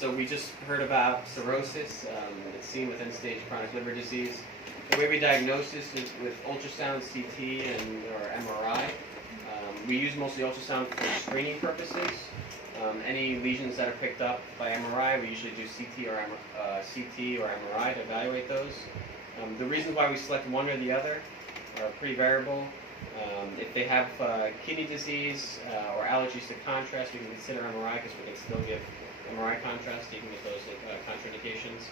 So we just heard about cirrhosis. It's seen with end-stage chronic liver disease. The way we diagnose this is with ultrasound, CT, or MRI. We use mostly ultrasound for screening purposes. Any lesions that are picked up by MRI, we usually do CT or MRI to evaluate those. The reasons why we select one or the other are pretty variable. If they have kidney disease or allergies to contrast, we can consider MRI because we can still give MRI contrast even with those contraindications.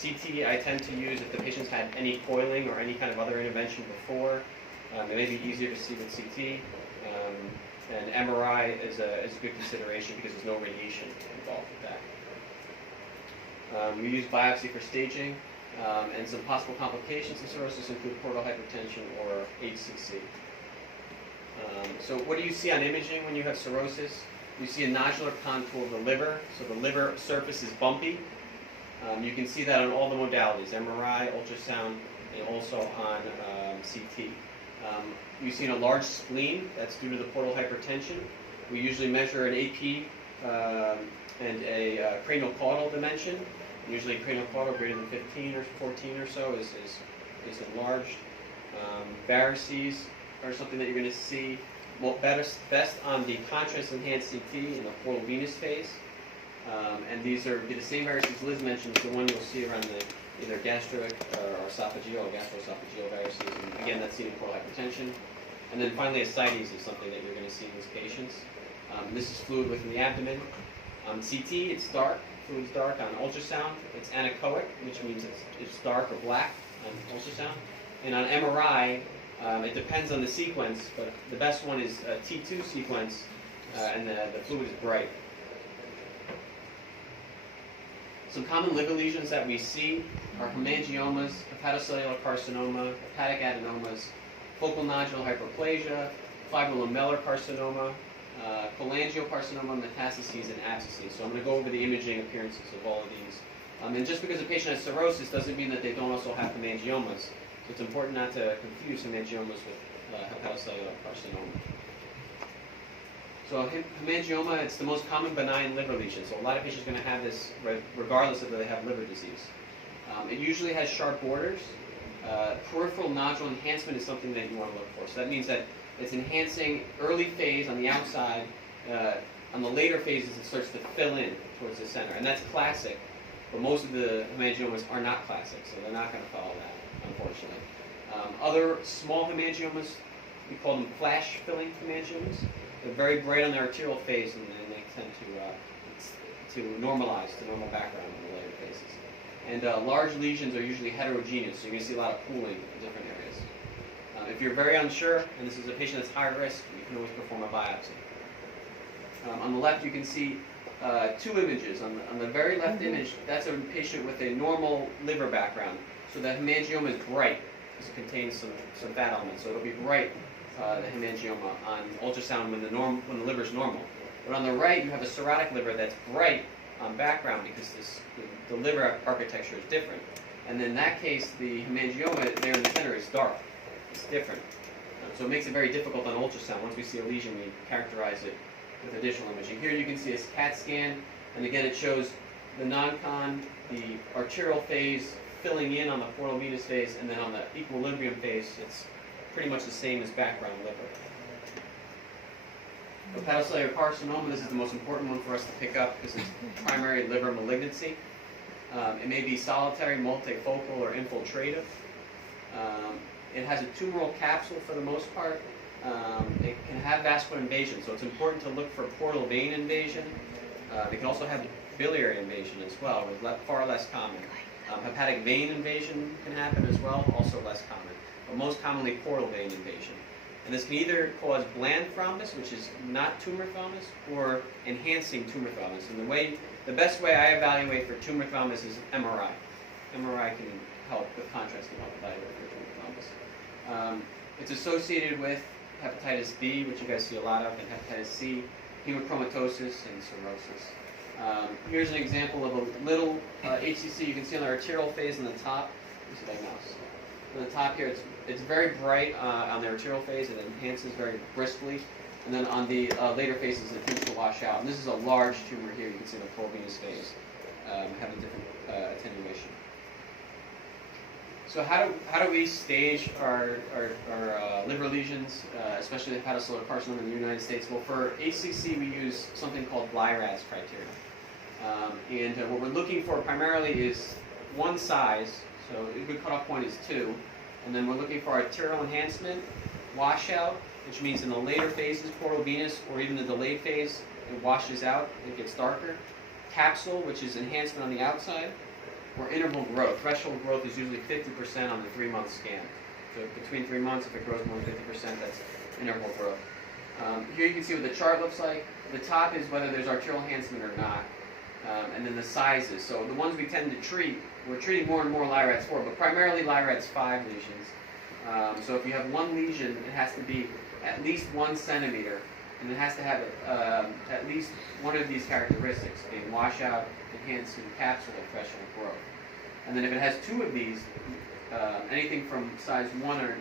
CT I tend to use if the patient's had any coiling or any kind of other intervention before. It may be easier to see with CT. And MRI is a good consideration because there's no radiation involved with that. We use biopsy for staging, and some possible complications of cirrhosis include portal hypertension or HCC. So what do you see on imaging when you have cirrhosis? You see a nodular contour of the liver, so the liver surface is bumpy. You can see that on all the modalities, MRI, ultrasound, and also on CT. We've seen a large spleen, that's due to the portal hypertension. We usually measure an AP and a cranial caudal dimension. Usually cranial caudal greater than 15 or 14 or so is enlarged. Varices are something that you're going to see best on the contrast-enhanced CT in the portal venous phase. And these are the same varices Liz mentioned, the one you'll see around the either gastric or esophageal or gastroesophageal varices. And again, that's seen in portal hypertension. And then finally, ascites is something that you're going to see in these patients. This is fluid within the abdomen. On CT, it's dark. Fluid's dark. On ultrasound, it's anechoic, which means it's dark or black on ultrasound. And on MRI, it depends on the sequence, but the best one is a T2 sequence, and the fluid is bright. Some common liver lesions that we see are hemangiomas, hepatocellular carcinoma, hepatic adenomas, focal nodular hyperplasia, fibrolamellar carcinoma, cholangiocarcinoma, metastases, and abscesses. So I'm going to go over the imaging appearances of all of these. And just because a patient has cirrhosis doesn't mean that they don't also have hemangiomas. So it's important not to confuse hemangiomas with hepatocellular carcinoma. So hemangioma, it's the most common benign liver lesion. So a lot of patients are going to have this regardless of whether they have liver disease. It usually has sharp borders. Peripheral nodule enhancement is something that you want to look for. So that means that it's enhancing early phase on the outside. On the later phases, it starts to fill in towards the center. And that's classic, but most of the hemangiomas are not classic, so they're not going to follow that, unfortunately. Other small hemangiomas, we call them flash-filling hemangiomas. They're very bright on the arterial phase, and they tend to normalize to normal background in the later phases. And large lesions are usually heterogeneous, so you're going to see a lot of pooling in different areas. If you're very unsure, and this is a patient that's high risk, you can always perform a biopsy. On the left, you can see two images. On the very left image, that's a patient with a normal liver background. So the hemangioma is bright, because it contains some fat elements. So it'll be bright, the hemangioma, on ultrasound when the liver is normal. But on the right, you have a cirrhotic liver that's bright on background because the liver architecture is different. And in that case, the hemangioma there in the center is dark. It's different. So it makes it very difficult on ultrasound. Once we see a lesion, we characterize it with additional imaging. Here you can see a CAT scan, and again it shows the non-con, the arterial phase filling in on the portal venous phase, and then on the equilibrium phase, it's pretty much the same as background liver. Hepatocellular carcinoma, this is the most important one for us to pick up because it's primary liver malignancy. It may be solitary, multifocal, or infiltrative. It has a tumoral capsule for the most part. It can have vascular invasion, so it's important to look for portal vein invasion. It can also have biliary invasion as well, which is far less common. Hepatic vein invasion can happen as well, also less common, but most commonly portal vein invasion. And this can either cause bland thrombus, which is not tumor thrombus, or enhancing tumor thrombus. And the best way I evaluate for tumor thrombus is MRI. MRI can help with contrast and help evaluate for tumor thrombus. It's associated with hepatitis B, which you guys see a lot of, and hepatitis C, hemochromatosis, and cirrhosis. Here's an example of a little HCC. You can see on the arterial phase on the top. Let me see if I can mouse. On the top here, it's very bright on the arterial phase. It enhances very briskly. And then on the later phases, it tends to wash out. And this is a large tumor here. You can see the full venous phase having different attenuation. So how do we stage our liver lesions, especially the hepatocellular carcinoma in the United States? Well, for HCC, we use something called BLIRADS criteria. And what we're looking for primarily is one size, so a good cutoff point is 2. And then we're looking for arterial enhancement, washout, which means in the later phases, portal venous, or even the delayed phase, it washes out, it gets darker. Capsule, which is enhancement on the outside, or interval growth. Threshold growth is usually 50% on the 3-month scan. So between 3 months, if it grows more than 50%, that's interval growth. Here you can see what the chart looks like. The top is whether there's arterial enhancement or not, and then the sizes. So the ones we tend to treat, we're treating more and more LIRADS 4, but primarily LIRADS 5 lesions. So if you have one lesion, it has to be at least 1 centimeter, and it has to have at least one of these characteristics, being washout, enhancement, capsule, or threshold growth. And then if it has 2 of these, anything from size 1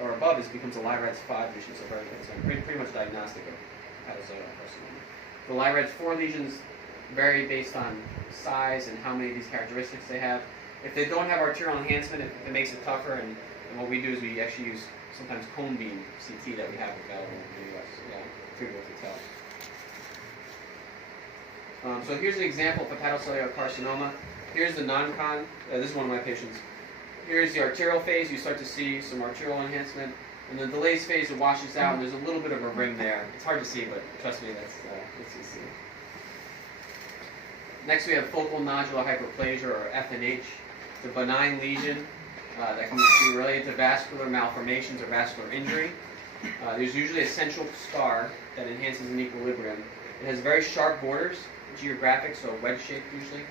or above becomes a LIRADS 5 lesion, so pretty much diagnostic of hepatocellular carcinoma. The LIRADS 4 lesions vary based on size and how many of these characteristics they have. If they don't have arterial enhancement, it makes it tougher, and what we do is we actually use sometimes cone beam CT that we have available in the US. Yeah, trivial to tell. So here's an example of hepatocellular carcinoma. Here's the non-con. This is one of my patients. Here's the arterial phase. You start to see some arterial enhancement. And the delays phase, it washes out, and there's a little bit of a ring there. It's hard to see, but trust me, that's easy. Next, we have focal nodular hyperplasia, or FNH. It's a benign lesion that can be related to vascular malformations or vascular injury. There's usually a central scar that enhances an equilibrium. It has very sharp borders, geographic, so wedge-shaped usually.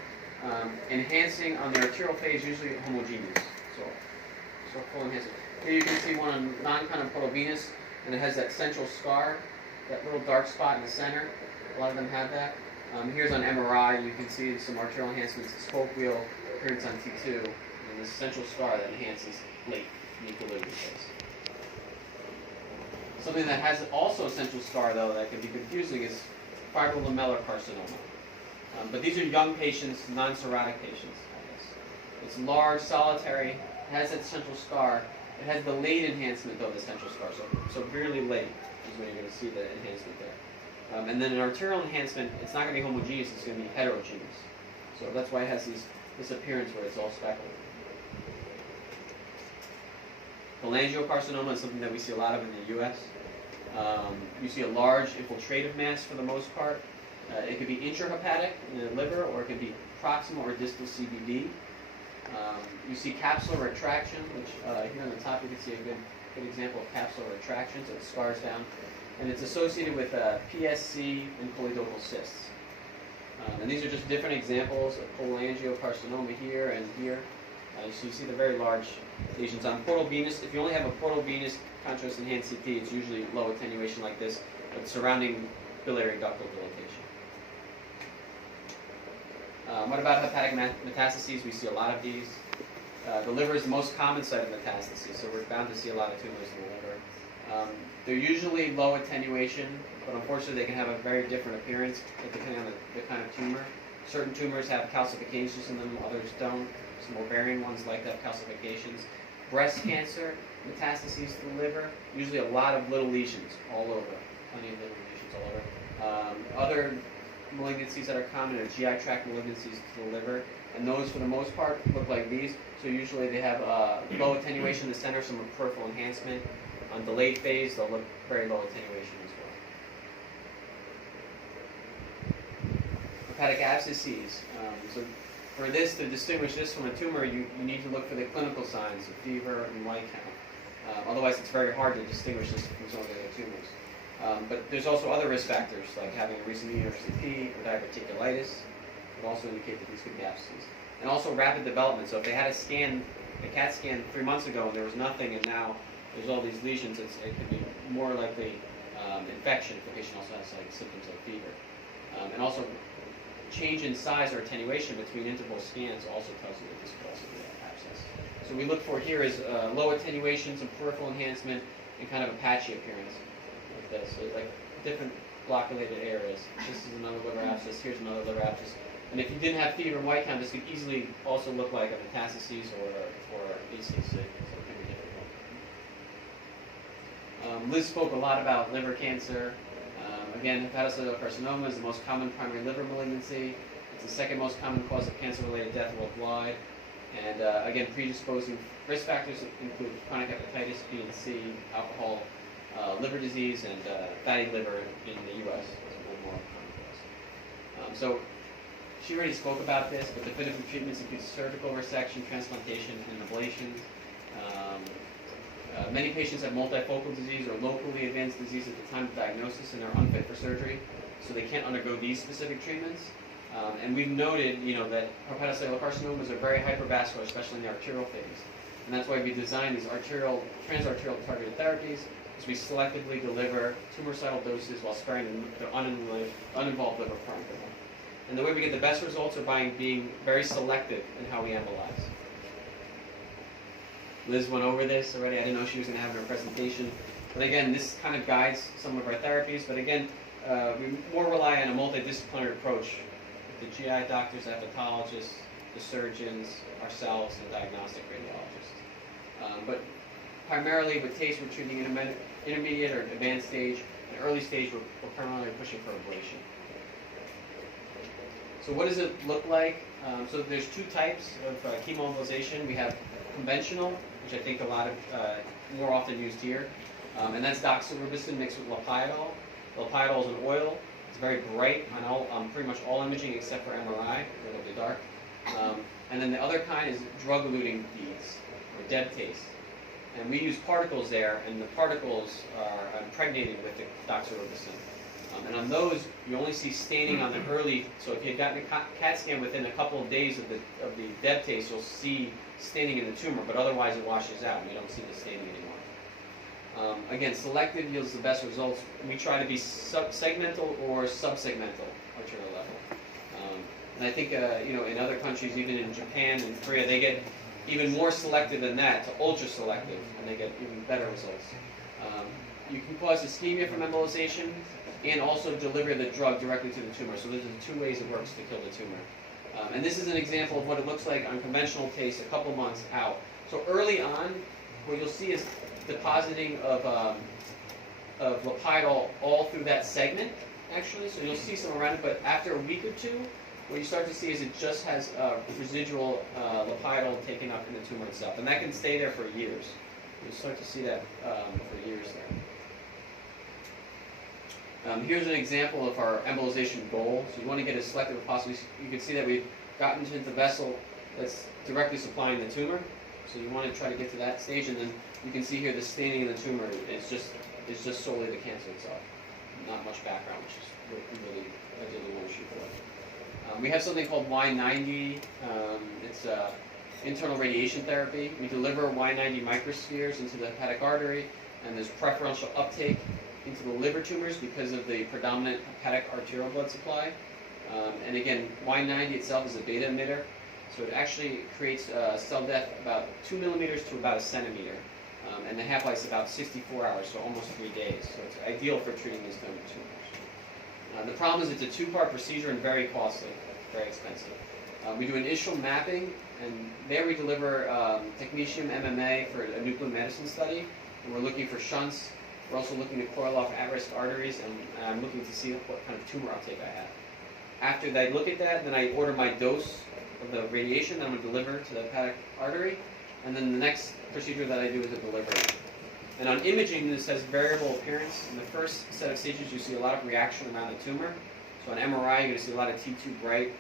Enhancing on the arterial phase, usually homogeneous. So full enhancement. Here you can see one on non-con and portal venous, and it has that central scar, that little dark spot in the center. A lot of them have that. Here's on MRI, you can see some arterial enhancements, spoke wheel appearance on T2, and this central scar that enhances late in the equilibrium phase. Something that has also a central scar, though, that can be confusing is fibrolamellar carcinoma. But these are young patients, non-cirrhotic patients, I guess. It's large, solitary, it has that central scar. It has the late enhancement, though, the central scar, so really late is when you're going to see the enhancement there. And then an arterial enhancement, it's not going to be homogeneous, it's going to be heterogeneous. So that's why it has this appearance where it's all speckled. Cholangiocarcinoma is something that we see a lot of in the U.S. You see a large infiltrative mass for the most part. It could be intrahepatic in the liver, or it could be proximal or distal CVD. You see capsular retraction, which here on the top you can see a good example of capsular retraction, so it scars down. And it's associated with PSC and choledochal cysts. And these are just different examples of cholangiocarcinoma here and here. So you see the very large lesions. On portal venous, if you only have a portal venous contrast enhanced CT, it's usually low attenuation like this, but surrounding biliary ductal dilatation. What about hepatic metastases? We see a lot of these. The liver is the most common site of metastases, so we're bound to see a lot of tumors in the liver. They're usually low attenuation, but unfortunately they can have a very different appearance depending on the kind of tumor. Certain tumors have calcifications in them, others don't. Some ovarian ones like to have calcifications. Breast cancer, metastases to the liver, usually a lot of little lesions all over, plenty of little lesions all over. Other malignancies that are common are GI tract malignancies to the liver, and those for the most part look like these. So usually they have low attenuation in the center, some peripheral enhancement. On delayed phase, they'll look very low attenuation as well. Hepatic abscesses. So for this, to distinguish this from a tumor, you need to look for the clinical signs of fever and white count. Otherwise, it's very hard to distinguish this from some of the other tumors. But there's also other risk factors, like having a recent ERCP or diverticulitis, would also indicate that these could be abscesses. And also rapid development. So if they had a CAT scan 3 months ago and there was nothing, and now there's all these lesions, it could be more likely infection if the patient also has like symptoms like fever. And also, change in size or attenuation between interval scans also tells you that this could also be an abscess. So we look for here is low attenuation, some peripheral enhancement, and kind of a patchy appearance like this. So like different blockulated areas. This is another liver abscess, here's another liver abscess. And if you didn't have fever and white count, this could easily also look like a metastases or ACC. So it can be difficult. Liz spoke a lot about liver cancer. Again, hepatocellular carcinoma is the most common primary liver malignancy. It's the second most common cause of cancer-related death worldwide. And again, predisposing risk factors include chronic hepatitis B and C, alcohol, liver disease, and fatty liver in the U.S. is one more common cause. So she already spoke about this, but definitive treatments include surgical resection, transplantation, and ablations. Many patients have multifocal disease or locally advanced disease at the time of diagnosis and are unfit for surgery, so they can't undergo these specific treatments. And we've noted, that hepatocellular carcinomas are very hypervascular, especially in the arterial phase. And that's why we designed these transarterial targeted therapies, as we selectively deliver tumoricidal doses while sparing the uninvolved liver parenchyma. And the way we get the best results are by being very selective in how we embolize. Liz went over this already. I didn't know she was going to have in her presentation. But again, this kind of guides some of our therapies. But again, we more rely on a multidisciplinary approach with the GI doctors, the hepatologists, the surgeons, ourselves, and diagnostic radiologists. But primarily with TACE, we're treating intermediate or advanced stage. And early stage, we're primarily pushing for ablation. So what does it look like? So there's two types of chemoembolization. We have conventional, which I think a lot of more often used here, and that's doxorubicin mixed with lapiodol. Lapiodol is an oil. It's very bright on pretty much all imaging except for MRI, where it'll be dark. And then the other kind is drug-eluting beads, or DebTACE. And we use particles there, and the particles are impregnated with the doxorubicin. And on those, you only see staining on the early. So if you've gotten a CAT scan within a couple of days of the DebTACE, you'll see staining in the tumor, but otherwise it washes out, and you don't see the staining anymore. Again, selective yields the best results. We try to be segmental or subsegmental arterial level. And I think in other countries, even in Japan and Korea, they get even more selective than that to ultra selective, and they get even better results. You can cause ischemia from embolization, and also deliver the drug directly to the tumor. So those are the two ways it works to kill the tumor. And this is an example of what it looks like on conventional TACE a couple months out. So early on, what you'll see is depositing of lapiodol all through that segment, actually. So you'll see some around it, but after a week or two, what you start to see is it just has residual lapiodol taken up in the tumor itself. And that can stay there for years. You'll start to see that for years there. Here's an example of our embolization goal. So you want to get as selective as possible. You can see that we've gotten into the vessel that's directly supplying the tumor. So you want to try to get to that stage, and then you can see here the staining in the tumor. It's just solely the cancer itself, not much background, which is what we really ideally want to shoot for. We have something called Y90. It's internal radiation therapy. We deliver Y90 microspheres into the hepatic artery, and there's preferential uptake into the liver tumors because of the predominant hepatic arterial blood supply. And again, Y90 itself is a beta emitter, so it actually creates cell death about 2 millimeters to about 1 centimeter. And the half-life is about 64 hours, so almost 3 days. So it's ideal for treating these tumors. The problem is it's a two-part procedure and very costly, very expensive. We do initial mapping, and there we deliver technetium MMA for a nuclear medicine study. And we're looking for shunts. We're also looking to coil off at-risk arteries, and I'm looking to see what kind of tumor uptake I have. After they look at that, then I order my dose of the radiation that I'm going to deliver to the hepatic artery, and then the next procedure that I do is a delivery. And on imaging, this has variable appearance. In the first set of stages, you see a lot of reaction around the tumor. So on MRI, you're going to see a lot of T2 bright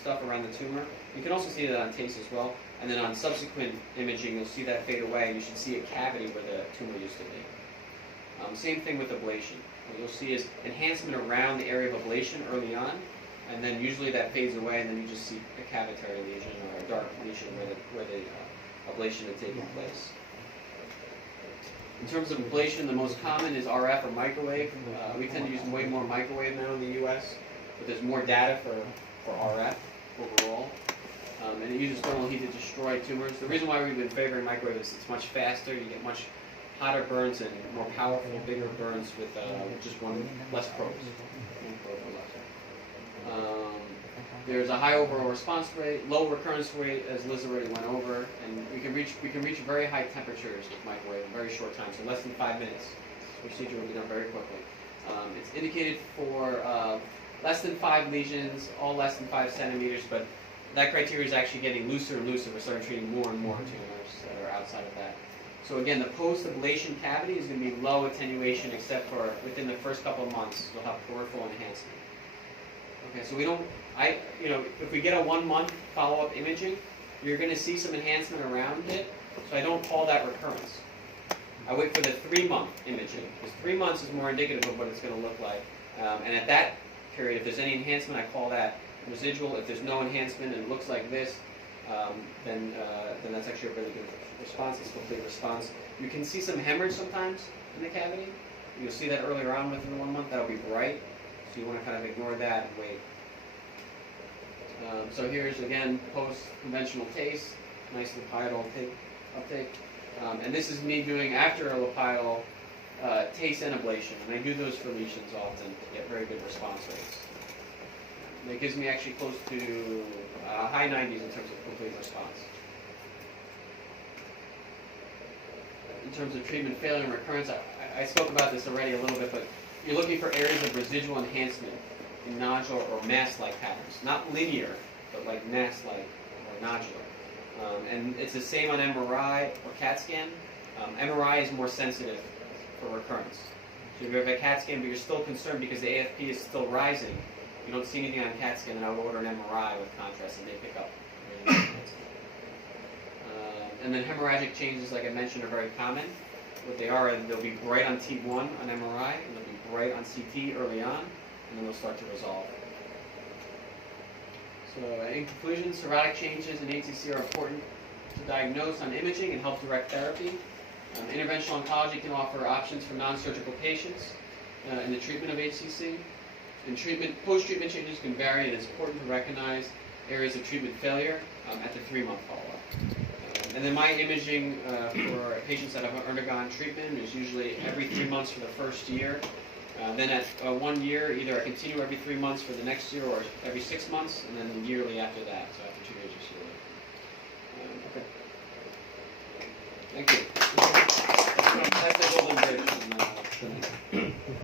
stuff around the tumor. You can also see that on TACE as well. And then on subsequent imaging, you'll see that fade away, and you should see a cavity where the tumor used to be. Same thing with ablation. What you'll see is enhancement around the area of ablation early on, and then usually that fades away, and then you just see a cavitary lesion or a dark lesion where the ablation had taken place. In terms of ablation, the most common is RF or microwave. We tend to use way more microwave now in the U.S., but there's more data for RF overall. And it uses thermal heat to destroy tumors. The reason why we've been favoring microwave is it's much faster. You get much hotter burns and more powerful, bigger burns with just one less probes. One probe or less. There's a high overall response rate, low recurrence rate, as Liz already went over, and we can reach very high temperatures with microwave in a very short time, so less than 5 minutes. This procedure will be done very quickly. It's indicated for less than 5 lesions, all less than 5 centimeters, but that criteria is actually getting looser and looser. We're starting treating more and more tumors that are outside of that. So again, the post-ablation cavity is going to be low attenuation, except for within the first couple of months, we'll have peripheral enhancement. Okay, so we don't, if we get a 1-month follow-up imaging, you're going to see some enhancement around it, so I don't call that recurrence. I wait for the 3-month imaging, because 3 months is more indicative of what it's going to look like. And at that period, if there's any enhancement, I call that residual. If there's no enhancement and it looks like this, then that's actually a really good response. It's a complete response. You can see some hemorrhage sometimes in the cavity. You'll see that earlier on within the 1 month. That'll be bright. So you want to kind of ignore that and wait. So here's, again, post-conventional TACE. Nice lipidal uptake. And this is me doing after a lipidal TACE and ablation. And I do those for lesions often to get very good response rates. And it gives me actually close to high 90s in terms of complete response. In terms of treatment failure and recurrence, I spoke about this already a little bit, but you're looking for areas of residual enhancement in nodular or mass-like patterns. Not linear, but like mass-like or nodular. And it's the same on MRI or CAT scan. MRI is more sensitive for recurrence. So if you have a CAT scan, but you're still concerned because the AFP is still rising, you don't see anything on CAT scan, then I would order an MRI with contrast, and they pick up. And then hemorrhagic changes, like I mentioned, are very common. What they are, they'll be bright on T1 on MRI, and they'll be bright on CT early on, and then they'll start to resolve. So in conclusion, cirrhotic changes in HCC are important to diagnose on imaging and help direct therapy. Interventional oncology can offer options for non-surgical patients in the treatment of HCC. And post-treatment changes can vary, and it's important to recognize areas of treatment failure at the 3-month follow-up. And then my imaging for patients that have undergone treatment is usually every 3 months for the first year. Then at 1 year, either I continue every 3 months for the next year or every 6 months, and then yearly after that, so after 2 years or so. Okay. Thank you. That's the golden bridge.